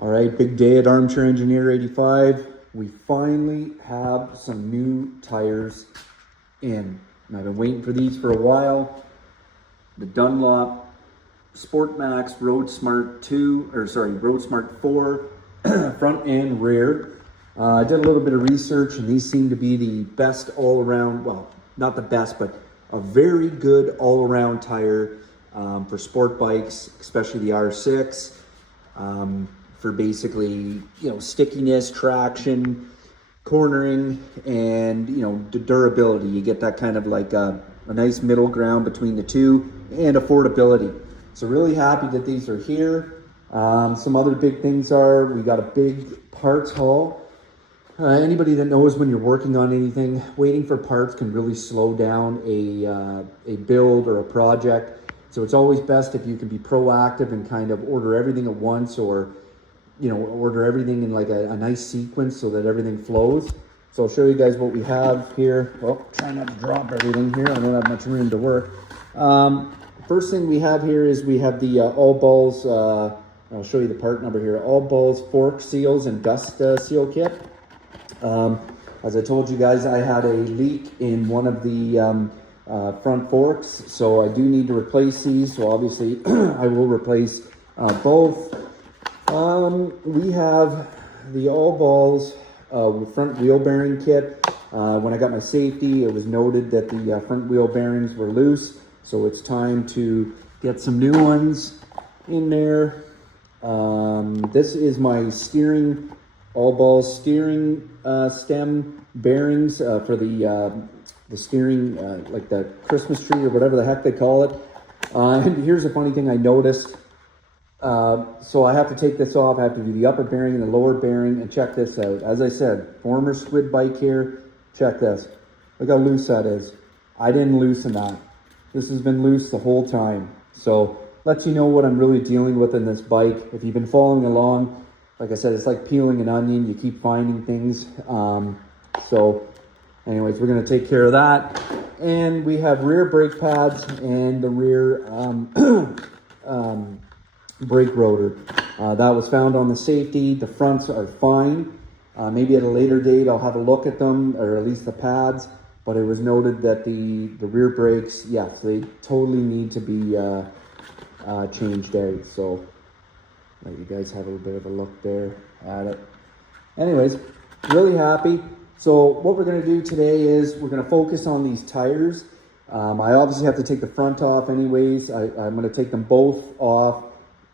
All right, big day at Armchair Engineer 85. We finally have some new tires in. And I've been waiting for these for a while. The Dunlop Sport Max Road Smart 4 front and rear. I did a little bit of research and these seem to be the best all around, well, not the best, but a very good all around tire for sport bikes, especially the R6. For basically, stickiness, traction, cornering, and, durability. You get that kind of like a nice middle ground between the two, and affordability. So really happy that these are here. Some other big things are, we got a big parts haul. Anybody that knows when you're working on anything, waiting for parts can really slow down a build or a project. So it's always best if you can be proactive and kind of order everything at once, or order everything in like a nice sequence so that everything flows. So I'll show you guys what we have here. Well, try not to drop everything here. I don't have much room to work. First thing we have here is we have the all balls, I'll show you the part number here, all balls fork seals and dust seal kit. As I told you guys, I had a leak in one of the front forks, so I do need to replace these. So obviously I will replace both. We have the all balls front wheel bearing kit. When I got my safety, it was noted that the front wheel bearings were loose, so it's time to get some new ones in there. This is my steering, all balls steering stem bearings for the steering, like the Christmas tree or whatever the heck they call it. And here's a funny thing I noticed. So I have to take this off. I have to do the upper bearing and the lower bearing, and check this out. As I said, former Squid bike here. Check this. Look how loose that is. I didn't loosen that. This has been loose the whole time. So lets you know what I'm really dealing with in this bike. If you've been following along, like I said, it's like peeling an onion. You keep finding things. So anyways, we're going to take care of that. And we have rear brake pads and the rear brake rotor. That was found on the safety. The fronts are fine. Maybe at a later date I'll have a look at them, or at least the pads, but it was noted that the rear brakes, yes, they totally need to be changed out. So let you guys have a little bit of a look there at it. Anyways, really happy. So what we're going to do today is we're going to focus on these tires. I obviously have to take the front off anyways. I'm going to take them both off,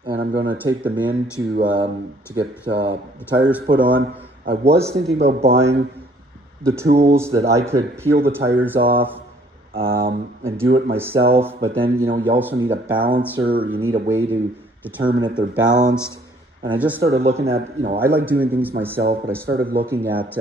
and I'm going to take them in to get the tires put on. I was thinking about buying the tools that I could peel the tires off and do it myself, but then you also need a balancer, or you need a way to determine if they're balanced. And I just started looking at, I like doing things myself, but I started looking at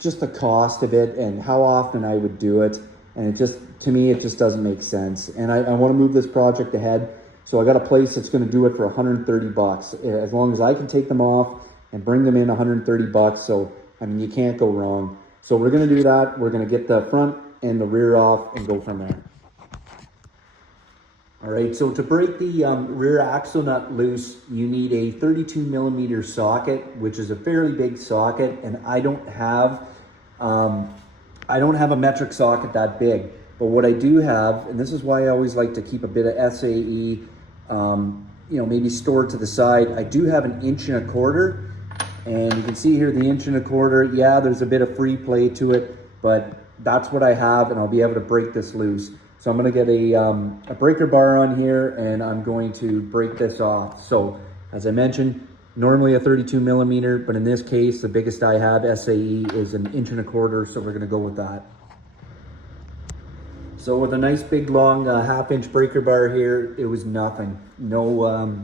just the cost of it and how often I would do it, and to me it just doesn't make sense. And I want to move this project ahead. So I got a place that's going to do it for 130 bucks. As long as I can take them off and bring them in 130 bucks. So, I mean, you can't go wrong. So we're going to do that. We're going to get the front and the rear off and go from there. All right, so to break the rear axle nut loose, you need a 32 millimeter socket, which is a fairly big socket. And I don't have a metric socket that big. But what I do have, and this is why I always like to keep a bit of SAE, maybe stored to the side. I do have 1 1/4 inch, and you can see here the 1 1/4 inch. Yeah, there's a bit of free play to it, but that's what I have, and I'll be able to break this loose. So I'm going to get a breaker bar on here, and I'm going to break this off. So as I mentioned, normally a 32 millimeter, but in this case, the biggest I have SAE is 1 1/4 inch, so we're going to go with that. So with a nice big long 1/2 inch breaker bar here, it was nothing. No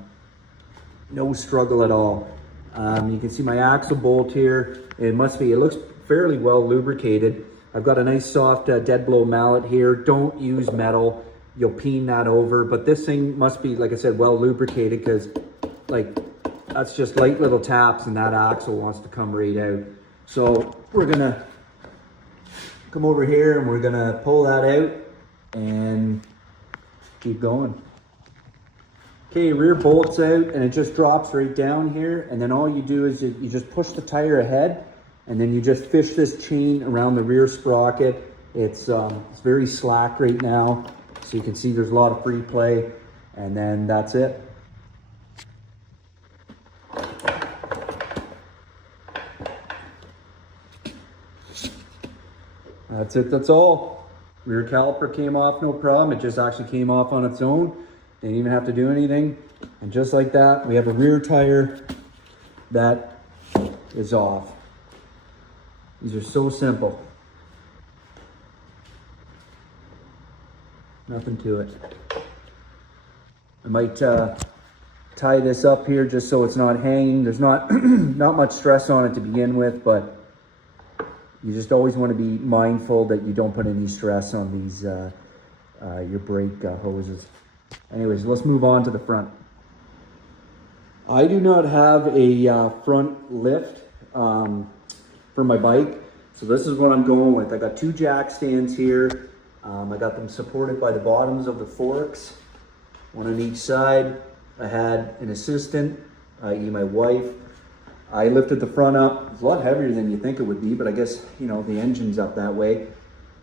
struggle at all. You can see my axle bolt here. It looks fairly well lubricated. I've got a nice soft dead blow mallet here. Don't use metal. You'll peen that over. But this thing must be, like I said, well lubricated, because that's just light little taps and that axle wants to come right out. So we're gonna come over here and we're gonna pull that out and keep going. Okay, rear bolt's out and it just drops right down here. And then all you do is you just push the tire ahead and then you just fish this chain around the rear sprocket. It's very slack right now. So you can see there's a lot of free play, and then that's it. That's it, that's all. Rear caliper came off, no problem. It just actually came off on its own. Didn't even have to do anything. And just like that, we have a rear tire that is off. These are so simple. Nothing to it. I might tie this up here just so it's not hanging. There's not not much stress on it to begin with, but you just always want to be mindful that you don't put any stress on these your brake hoses. Anyways, let's move on to the front. I do not have a front lift for my bike, so this is what I'm going with. I got 2 jack stands here. I got them supported by the bottoms of the forks, one on each side. I had an assistant, i.e. my wife. I lifted the front up. It's a lot heavier than you think it would be, but I guess, you know, the engine's up that way.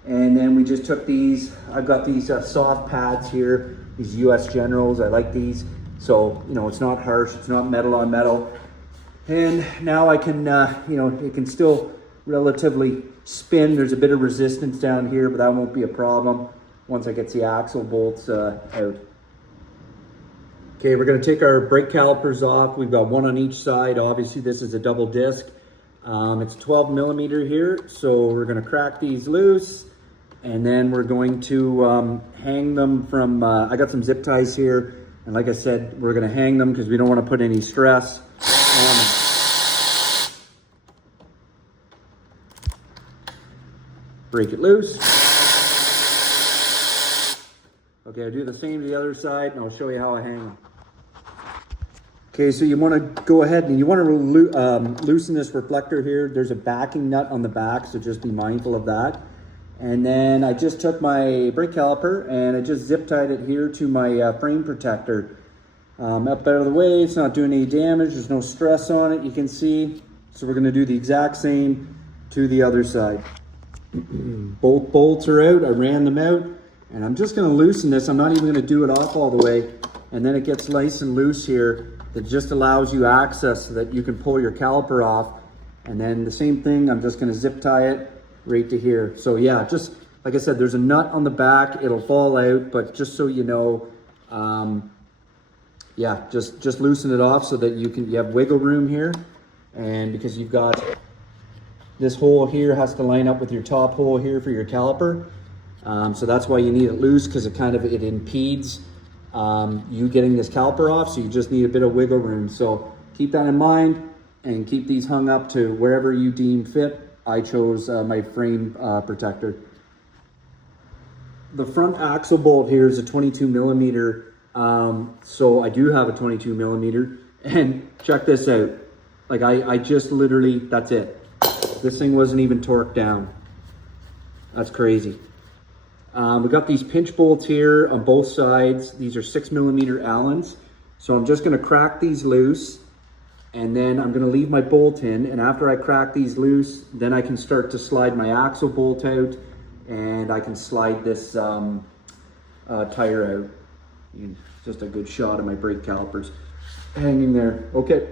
And then we just took these. I've got these soft pads here, these US Generals. I like these. So, you know, it's not harsh, it's not metal on metal. And now I can, you know, it can still relatively spin. There's a bit of resistance down here, but that won't be a problem once I get the axle bolts out. Okay, we're going to take our brake calipers off. We've got one on each side. Obviously, this is a double disc. It's 12 millimeter here, so we're going to crack these loose, and then we're going to hang them from, I got some zip ties here, and like I said, we're going to hang them because we don't want to put any stress on them. Break it loose. Okay, I'll do the same to the other side, and I'll show you how I hang them. Okay, so you want to go ahead and you want to loosen this reflector here. There's a backing nut on the back, so just be mindful of that. And then I just took my brake caliper and I just zip tied it here to my frame protector. Up out of the way, it's not doing any damage, there's no stress on it, you can see. So we're going to do the exact same to the other side. Both bolts are out, I ran them out, and I'm just going to loosen this. I'm not even going to do it off all the way, and then it gets nice and loose here. It just allows you access so that you can pull your caliper off. And then the same thing, I'm just going to zip tie it right to here. So yeah, just like I said, there's a nut on the back, it'll fall out, but just so you know, yeah, just loosen it off so that you have wiggle room here. And because you've got this hole here has to line up with your top hole here for your caliper. So that's why you need it loose, because it impedes you getting this caliper off. So you just need a bit of wiggle room. So keep that in mind and keep these hung up to wherever you deem fit. I chose my frame protector. The front axle bolt here is a 22 millimeter. So I do have a 22 millimeter, and check this out. Like I just literally, that's it. This thing wasn't even torqued down. That's crazy. We got these pinch bolts here on both sides. These are 6 millimeter Allens. So I'm just gonna crack these loose, and then I'm gonna leave my bolt in, and after I crack these loose, then I can start to slide my axle bolt out, and I can slide this tire out. Just a good shot of my brake calipers hanging there. Okay.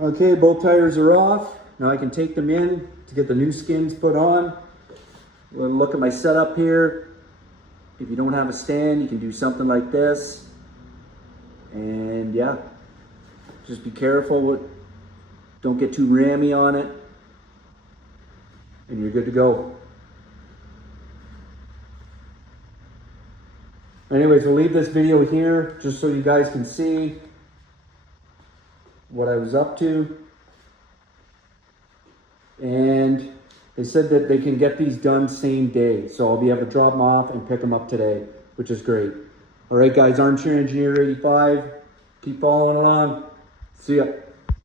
Okay, both tires are off. Now I can take them in to get the new skins put on. We'll look at my setup here. If you don't have a stand, you can do something like this. And yeah, just be careful. Don't get too rammy on it. And you're good to go. Anyways, we'll leave this video here just so you guys can see what I was up to. And they said that they can get these done same day. So I'll be able to drop them off and pick them up today, which is great. All right, guys, Armchair Engineer 85. Keep following along. See ya.